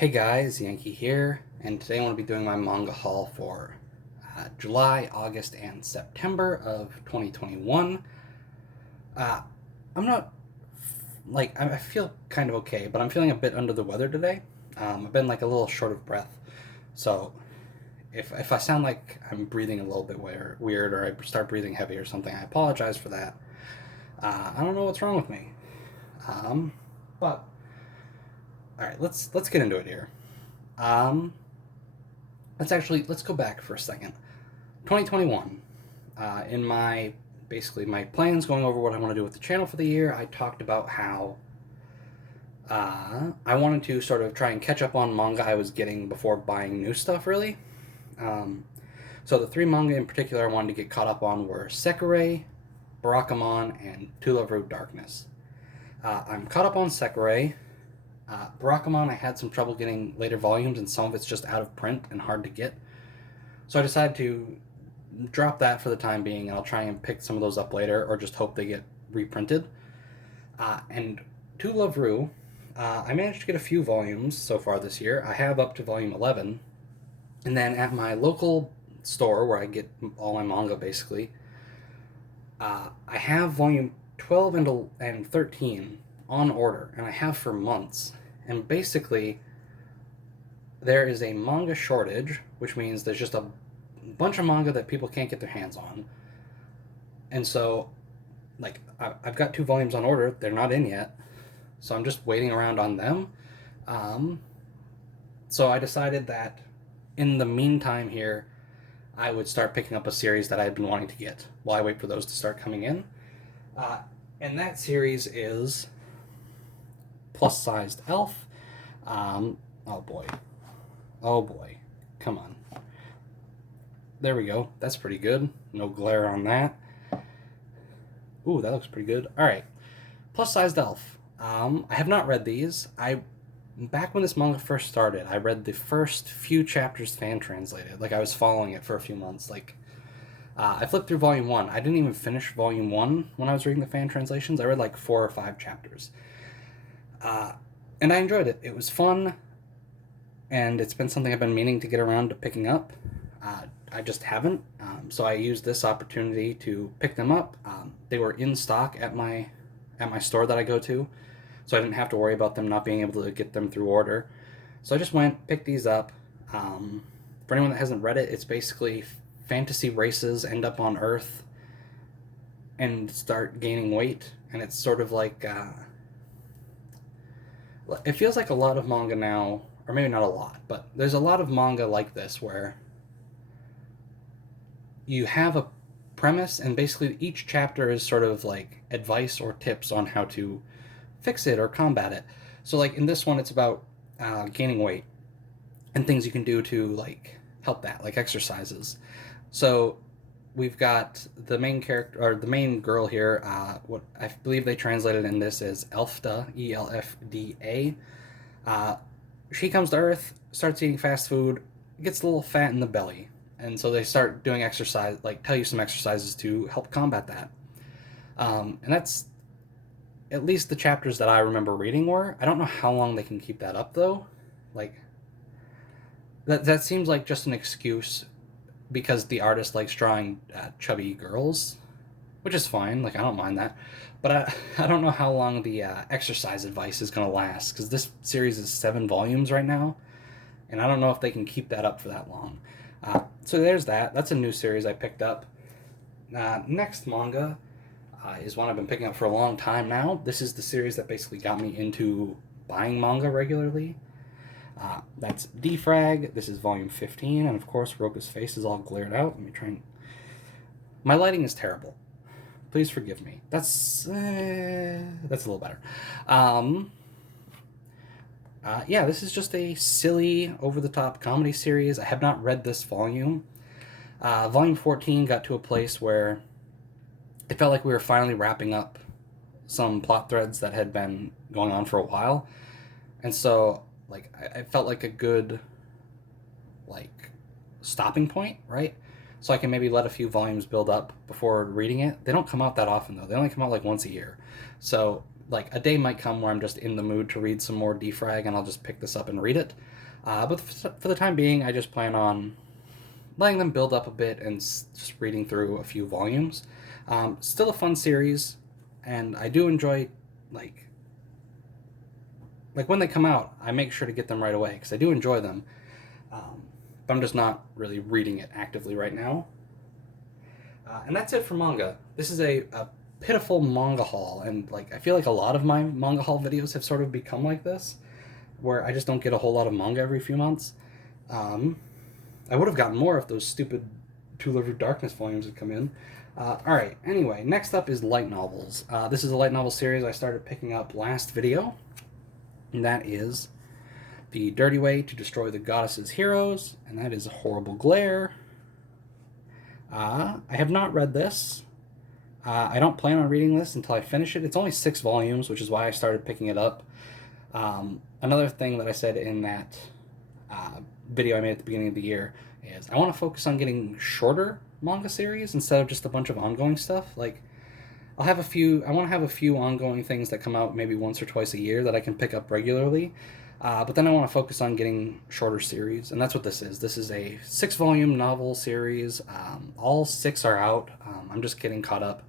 Hey guys, Yankee here, and today I want to be doing my manga haul for July, August, and September of 2021. Uh, I'm not, I feel kind of okay, but I'm feeling a bit under the weather today. I've been like a little short of breath, so if I sound like I'm breathing a little bit weird or I start breathing heavy or something, I apologize for that. I don't know what's wrong with me. But all right, let's get into it here. Um, let's go back for a second. 2021. In my basically my plans going over what I want to do with the channel for the year, I talked about how I wanted to sort of try and catch up on manga I was getting before buying new stuff. Really, um, so the three manga in particular I wanted to get caught up on were Sekirei, Barakamon, and To Love Road Darkness. I'm caught up on Sekirei. Barakamon, I had some trouble getting later volumes, and some of it's just out of print and hard to get. So I decided to drop that for the time being, and I'll try and pick some of those up later, or just hope they get reprinted. And To Love Ru, I managed to get a few volumes so far this year. I have up to volume 11, and then at my local store where I get all my manga basically, I have volume 12 and 13 on order, and I have for months. And basically, there is a manga shortage, which means there's just a bunch of manga that people can't get their hands on. And so, I've got 2 volumes on order. They're not in yet. So I'm just waiting around on them. So I decided that in the meantime here, I would start picking up a series that I've been wanting to get while I wait for those to start coming in. And that series is Plus Sized Elf. Oh boy. Oh boy. Come on. There we go. That's pretty good. No glare on that. Ooh, that looks pretty good. Alright. Plus Sized Elf. I have not read these. Back when this manga first started, I read the first few chapters fan translated. Like, I was following it for a few months. I flipped through volume 1. I didn't even finish volume 1 when I was reading the fan translations. I read like 4 or 5 chapters. And I enjoyed it. It was fun, and it's been something I've been meaning to get around to picking up. I just haven't, so I used this opportunity to pick them up. They were in stock at my store that I go to, so I didn't have to worry about them not being able to get them through order. So I just went, picked these up. For anyone that hasn't read it, it's basically fantasy races end up on Earth and start gaining weight, and it's sort of like it feels like a lot of manga now, or maybe not a lot, but there's a lot of manga like this where you have a premise, and basically each chapter is sort of like advice or tips on how to fix it or combat it. So, like in this one, it's about gaining weight and things you can do to like help that, like exercises. So we've got the main character, or the main girl here. What I believe they translated in this is Elfda, Elfda. She comes to Earth, starts eating fast food, gets a little fat in the belly, and so they start doing exercise, like tell you some exercises to help combat that. And that's at least the chapters that I remember reading were. I don't know how long they can keep that up though. Like that seems like just an excuse because the artist likes drawing chubby girls, which is fine. Like, I don't mind that. But I don't know how long the exercise advice is going to last, because this series is 7 volumes right now, and I don't know if they can keep that up for that long. So there's that. That's a new series I picked up. Next manga is one I've been picking up for a long time now. This is the series that basically got me into buying manga regularly. That's d-frag. This is volume 15, and of course Roka's face is all glared out. Let me try and... My lighting is terrible. Please forgive me. That's a little better. Yeah, this is just a silly, over-the-top comedy series. I have not read this volume. Volume 14 got to a place where it felt like we were finally wrapping up some plot threads that had been going on for a while. And so, like, I felt like a good, like, stopping point, right? So I can maybe let a few volumes build up before reading it. They don't come out that often, though. They only come out, like, once a year. So like a day might come where I'm just in the mood to read some more d-frag, and I'll just pick this up and read it. But for the time being, I just plan on letting them build up a bit and just reading through a few volumes. Still a fun series, and I do enjoy like when they come out. I make sure to get them right away because I do enjoy them. But I'm just not really reading it actively right now. And that's it for manga. This is a pitiful manga haul, and like I feel like a lot of my manga haul videos have sort of become like this, where I just don't get a whole lot of manga every few months. I would have gotten more if those stupid Two Lords of Darkness volumes had come in. Alright, anyway, next up is light novels. This is a light novel series I started picking up last video, and that is The Dirty Way to Destroy the Goddess's Heroes, and that is Horrible Glare. I have not read this. I don't plan on reading this until I finish it. It's only 6 volumes, which is why I started picking it up. Another thing that I said in that video I made at the beginning of the year is I want to focus on getting shorter manga series instead of just a bunch of ongoing stuff. Like, I want to have a few ongoing things that come out maybe once or twice a year that I can pick up regularly. But then I want to focus on getting shorter series, and that's what this is. This is a 6-volume novel series. All 6 are out. I'm just getting caught up.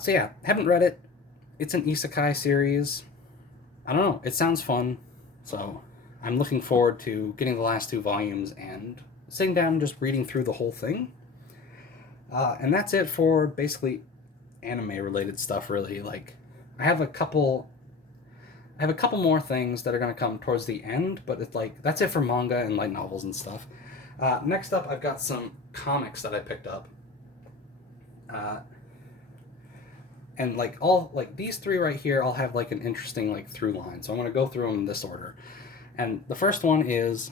So yeah, haven't read it. It's an isekai series. I don't know. It sounds fun, so I'm looking forward to getting the last 2 volumes and sitting down and just reading through the whole thing. And that's it for basically anime-related stuff, really. Like, I have a couple more things that are going to come towards the end, but it's like, that's it for manga and light novels and stuff. Next up, I've got some comics that I picked up. And these 3 right here, I'll have like an interesting like through line. So I'm going to go through them in this order. And the first one is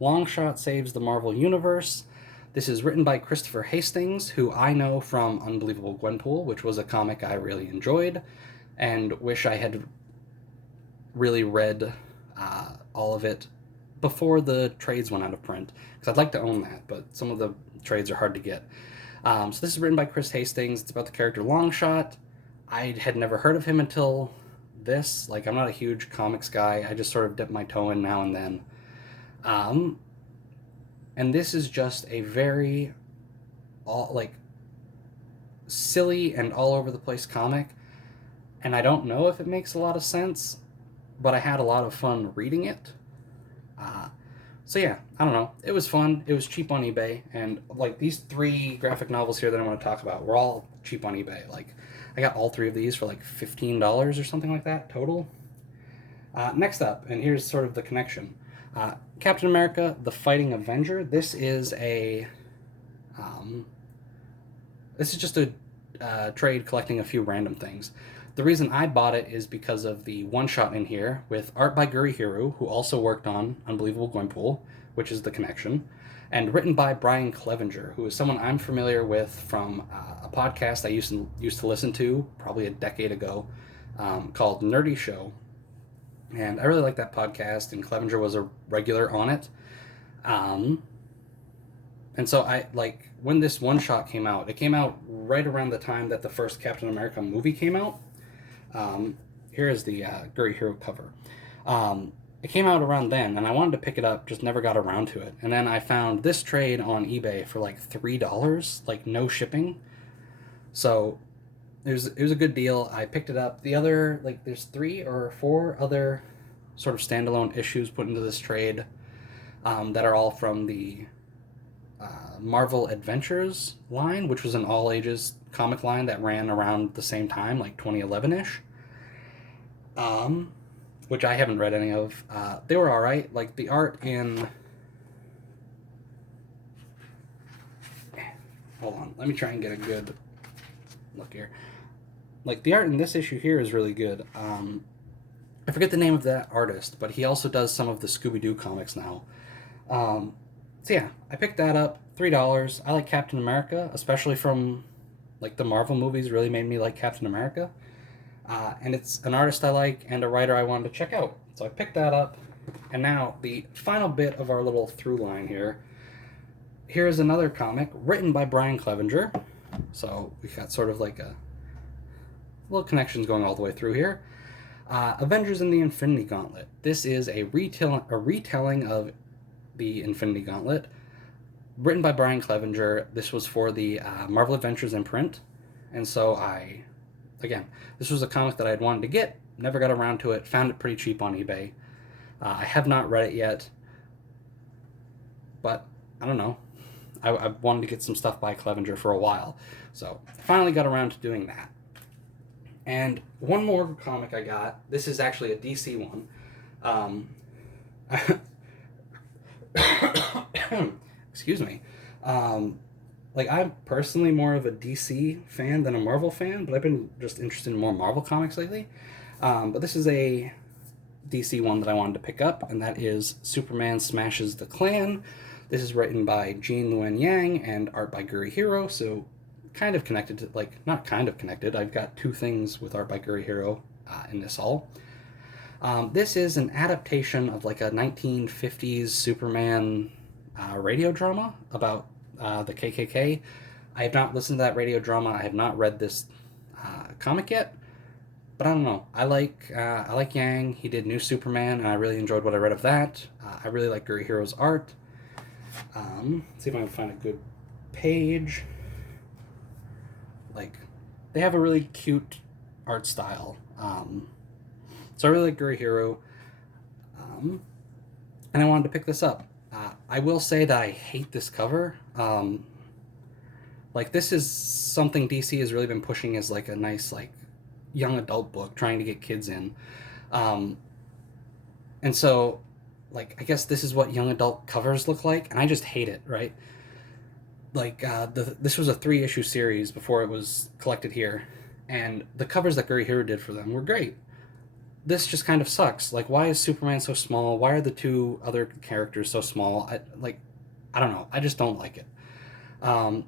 Longshot Saves the Marvel Universe. This is written by Christopher Hastings, who I know from Unbelievable Gwenpool, which was a comic I really enjoyed and wish I had really read all of it before the trades went out of print, because I'd like to own that, but some of the trades are hard to get. So this is written by Chris Hastings. It's about the character Longshot. I had never heard of him until this. Like, I'm not a huge comics guy. I just sort of dip my toe in now and then. And this is just a very silly and all over the place comic, and I don't know if it makes a lot of sense, but I had a lot of fun reading it. So yeah, I don't know. It was fun. It was cheap on eBay, and like these 3 graphic novels here that I want to talk about were all cheap on eBay. Like, I got all 3 of these for like $15 or something like that total. Next up, and here's sort of the connection. Captain America: The Fighting Avenger. This is just a trade collecting a few random things. The reason I bought it is because of the one-shot in here with art by Gurihiru, who also worked on Unbelievable Gwenpool, which is the connection, and written by Brian Clevenger, who is someone I'm familiar with from a podcast I used to listen to probably a decade ago, called Nerdy Show. And I really like that podcast, and Clevenger was a regular on it. And so when this one-shot came out, it came out right around the time that the first Captain America movie came out. Here is the Gurihiru cover. It came out around then, and I wanted to pick it up, just never got around to it. And then I found this trade on eBay for like $3, like no shipping. So it was a good deal. I picked it up. The other, there's 3 or 4 other sort of standalone issues put into this trade that are all from the Marvel Adventures line, which was an all-ages comic line that ran around the same time, like 2011-ish, which I haven't read any of. They were alright. Like, the art in... Hold on, let me try and get a good look here. Like, the art in this issue here is really good. I forget the name of that artist, but he also does some of the Scooby-Doo comics now. So yeah, I picked that up, $3. I like Captain America, especially from like the Marvel movies really made me like Captain America. And it's an artist I like and a writer I wanted to check out. So I picked that up. And now the final bit of our little through line here. Here's another comic written by Brian Clevenger. So we got sort of like little connections going all the way through here. Avengers in the Infinity Gauntlet. This is a retelling of the Infinity Gauntlet, written by Brian Clevenger. This was for the Marvel Adventures imprint, and so again, this was a comic that I'd wanted to get, never got around to it, found it pretty cheap on eBay. I have not read it yet, but I don't know. I wanted to get some stuff by Clevenger for a while, so I finally got around to doing that. And one more comic I got. This is actually a DC one. Excuse me. Like, I'm personally more of a DC fan than a Marvel fan, but I've been just interested in more Marvel comics lately. But this is a DC one that I wanted to pick up, and that is Superman Smashes the Klan. This is written by Gene Luen Yang and art by Gurihiro, so kind of connected to, like, not kind of connected. I've got two things with art by Gurihiro in this all. This is an adaptation of like a 1950s Superman radio drama about the KKK. I have not listened to that radio drama. I have not read this comic yet, but I don't know. I like Yang. He did New Superman, and I really enjoyed what I read of that. I really like Gurihiro's art. Let's see if I can find a good page. Like, they have a really cute art style. So I really like Gurihiro. And I wanted to pick this up. I will say that I hate this cover. Like, this is something DC has really been pushing as like a nice, like, young adult book, trying to get kids in. And so, like, I guess this is what young adult covers look like, and I just hate it, right? Like, this was a 3-issue series before it was collected here, and the covers that Gurihiro did for them were great. This just kind of sucks. Like, why is Superman so small? Why are the two other characters so small? I don't know. I just don't like it. And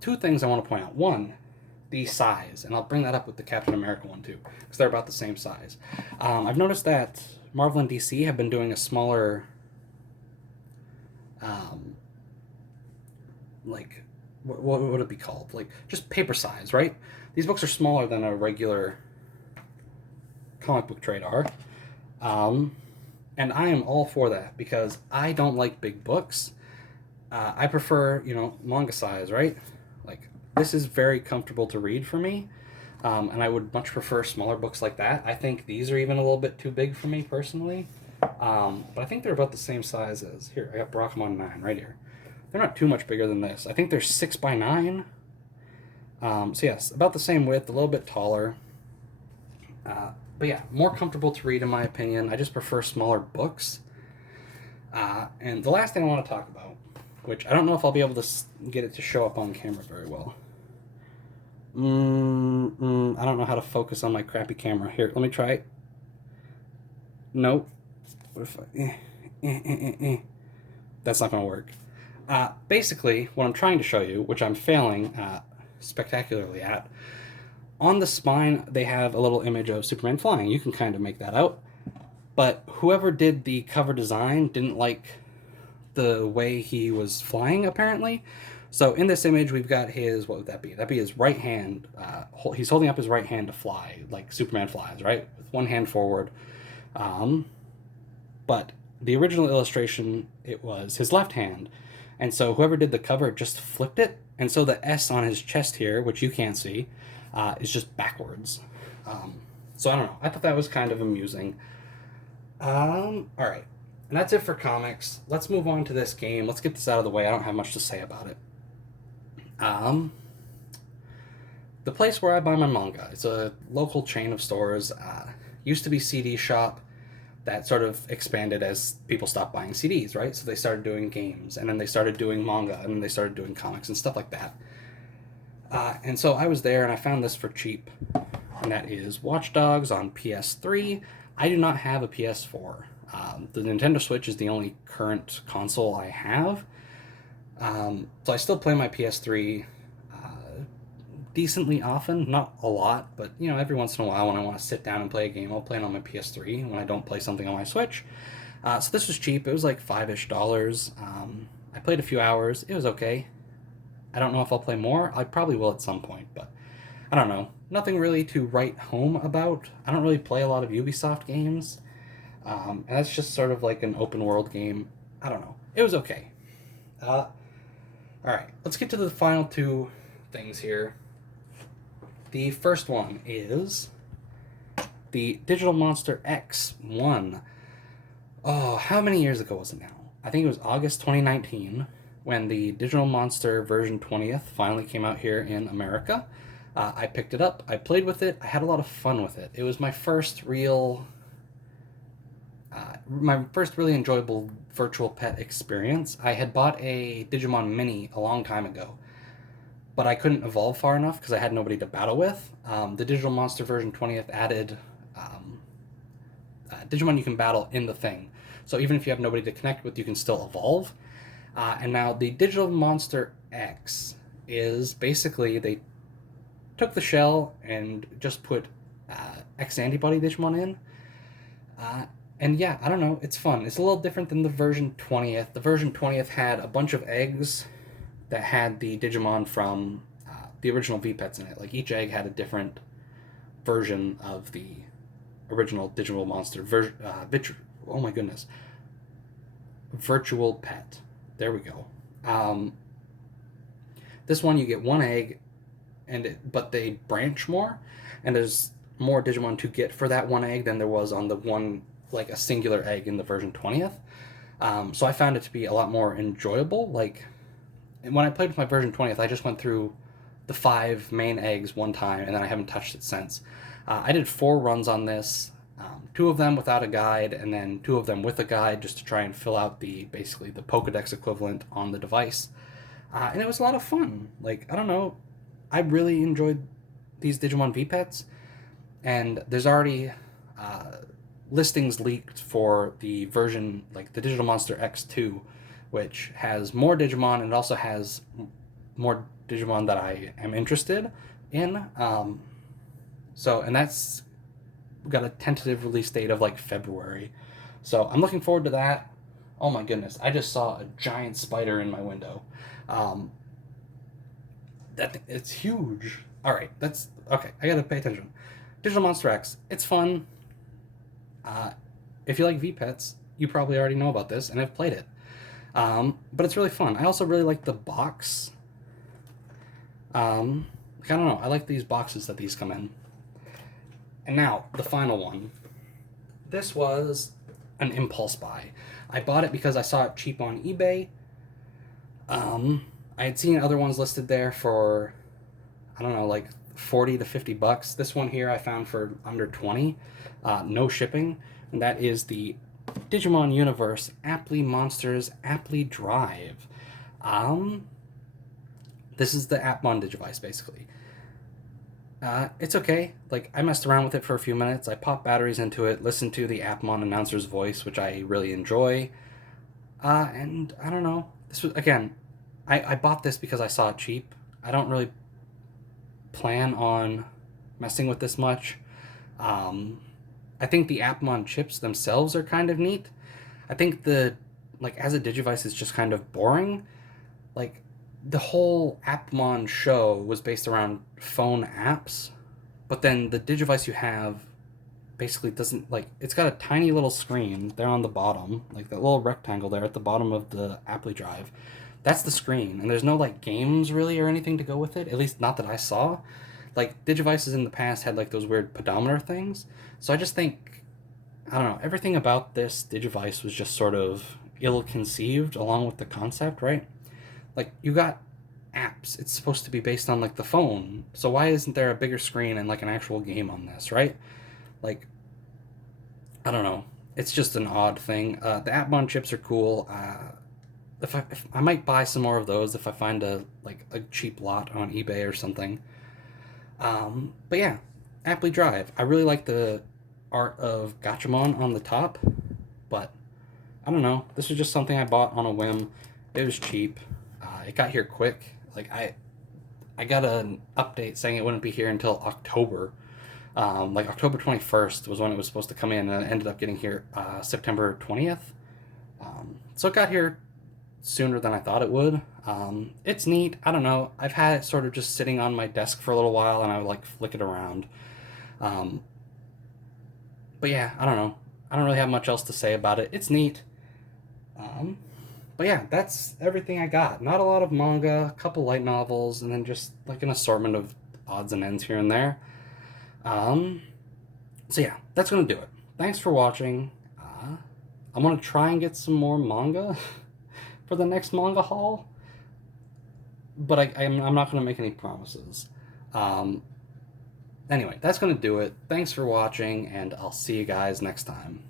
two things I want to point out. One, the size, and I'll bring that up with the Captain America one too, because they're about the same size. I've noticed that Marvel and DC have been doing a smaller, like, what would it be called? Like, just paper size, right? These books are smaller than a regular comic book trade are. And I am all for that, because I don't like big books. I prefer, manga size, right? Like, this is very comfortable to read for me. And I would much prefer smaller books like that. I think these are even a little bit too big for me personally. But I think they're about the same size as, here, I got Brachmon 9 right here. They're not too much bigger than this. I think they're 6x9. So yes, about the same width, a little bit taller. But yeah, more comfortable to read in my opinion. I just prefer smaller books. And the last thing I want to talk about, which I don't know if I'll be able to get it to show up on camera very well. I don't know how to focus on my crappy camera. Here, let me try it. Nope. What if I... That's not going to work. Basically, what I'm trying to show you, which I'm failing spectacularly at, on the spine, they have a little image of Superman flying. You can kind of make that out. But whoever did the cover design didn't like the way he was flying, apparently. So in this image, we've got his, what would that be? That'd be his right hand. He's holding up his right hand to fly, like Superman flies, right? With one hand forward. But the original illustration, it was his left hand. And so whoever did the cover just flipped it. And so the S on his chest here, which you can't see, is just backwards. So I don't know. I thought that was kind of amusing. All right. And that's it for comics. Let's move on to this game. Let's get this out of the way. I don't have much to say about it. The place where I buy my manga, it's a local chain of stores. Used to be CD Shop. That sort of expanded as people stopped buying CDs, right? So they started doing games, and then they started doing manga, and then they started doing comics and stuff like that. And so I was there, and I found this for cheap, and that is Watch Dogs on PS3. I do not have a PS4. The Nintendo Switch is the only current console I have. So I still play my PS3 decently often, not a lot, but every once in a while when I want to sit down and play a game, I'll play it on my PS3 when I don't play something on my Switch. So this was cheap. It was like $5-ish. I played a few hours. It was okay. I don't know if I'll play more. I probably will at some point, but I don't know, nothing really to write home about. I don't really play a lot of Ubisoft games, and that's just sort of like an open world game. I don't know. It was okay. Uh, all right, let's get to the final two things here. The first one is the Digital Monster X1. Oh, how many years ago was it now? I think it was August 2019 when the Digital Monster version 20th finally came out here in America. I picked it up, I played with it, I had a lot of fun with it. It was my first really enjoyable virtual pet experience. I had bought a Digimon Mini a long time ago, but I couldn't evolve far enough because I had nobody to battle with. The Digital Monster version 20th added um, Digimon you can battle in the thing. So even if you have nobody to connect with, you can still evolve. And now the Digital Monster X is basically they took the shell and just put X antibody Digimon in. Uh, and yeah, I don't know, it's fun. It's a little different than the version 20th. The version 20th had a bunch of eggs that had the Digimon from the original V Pets in it. Like each egg had a different version of the original Digital Monster oh my goodness, virtual pet. There we go. Um, this one you get one egg, but they branch more, and there's more Digimon to get for that one egg than there was on the one like a singular egg in the version 20th. So I found it to be a lot more enjoyable. Like when I played with my version 20th, I just went through the 5 main eggs one time, and then I haven't touched it since. I did 4 runs on this, 2 of them without a guide, and then 2 of them with a guide, just to try and fill out basically the Pokedex equivalent on the device. And it was a lot of fun. Like, I don't know, I really enjoyed these Digimon V Pets, and there's already uh, listings leaked for the version, like the Digital Monster X2, which has more Digimon and it also has more Digimon that I am interested in. And that's got a tentative release date of like February. So I'm looking forward to that. Oh my goodness, I just saw a giant spider in my window. Um, it's huge. All right, that's okay. I gotta pay attention. Digital Monster X, it's fun. Uh, if you like V Pets, you probably already know about this and have played it. But it's really fun. I also really like the box. I don't know. I like these boxes that these come in. And now the final one. This was an impulse buy. I bought it because I saw it cheap on eBay. I had seen other ones listed there for, I don't know, like 40 to 50 bucks. This one here I found for under 20, no shipping, and that is the Digimon Universe Aptly Monsters Aptly Drive. This is the Appmon Digivice, basically. It's okay. Like, I messed around with it for a few minutes. I popped batteries into it, listened to the Appmon announcer's voice, which I really enjoy. And I don't know. This was, again, I bought this because I saw it cheap. I don't really plan on messing with this much. I think the Appmon chips themselves are kind of neat. I think as a Digivice, it's just kind of boring. Like, the whole Appmon show was based around phone apps, but then the Digivice you have basically doesn't, like, it's got a tiny little screen there on the bottom, like that little rectangle there at the bottom of the Apply Drive. That's the screen, and there's no like games really or anything to go with it, at least not that I saw. Like, Digivices in the past had like those weird pedometer things, so I just think, I don't know, everything about this Digivice was just sort of ill-conceived along with the concept, right? Like, you got apps. It's supposed to be based on like the phone. So why isn't there a bigger screen and like an actual game on this, right? Like, I don't know. It's just an odd thing. The Appmon chips are cool. If I might buy some more of those if I find a cheap lot on eBay or something. But yeah, Aptly Drive. I really like the art of Gachamon on the top, but I don't know. This was just something I bought on a whim. It was cheap. It got here quick. Like, I got an update saying it wouldn't be here until October. Like October 21st was when it was supposed to come in, and it ended up getting here September 20th. So it got here sooner than I thought it would. It's neat. I don't know. I've had it sort of just sitting on my desk for a little while, and I would like flick it around. Um, but yeah, I don't know. I don't really have much else to say about it. It's neat. Um, but yeah, that's everything I got. Not a lot of manga, a couple light novels, and then just like an assortment of odds and ends here and there. Um, so yeah, that's gonna do it. Thanks for watching. I'm gonna try and get some more manga for the next manga haul, but I'm not gonna make any promises. Um, anyway, that's gonna do it. Thanks for watching, and I'll see you guys next time.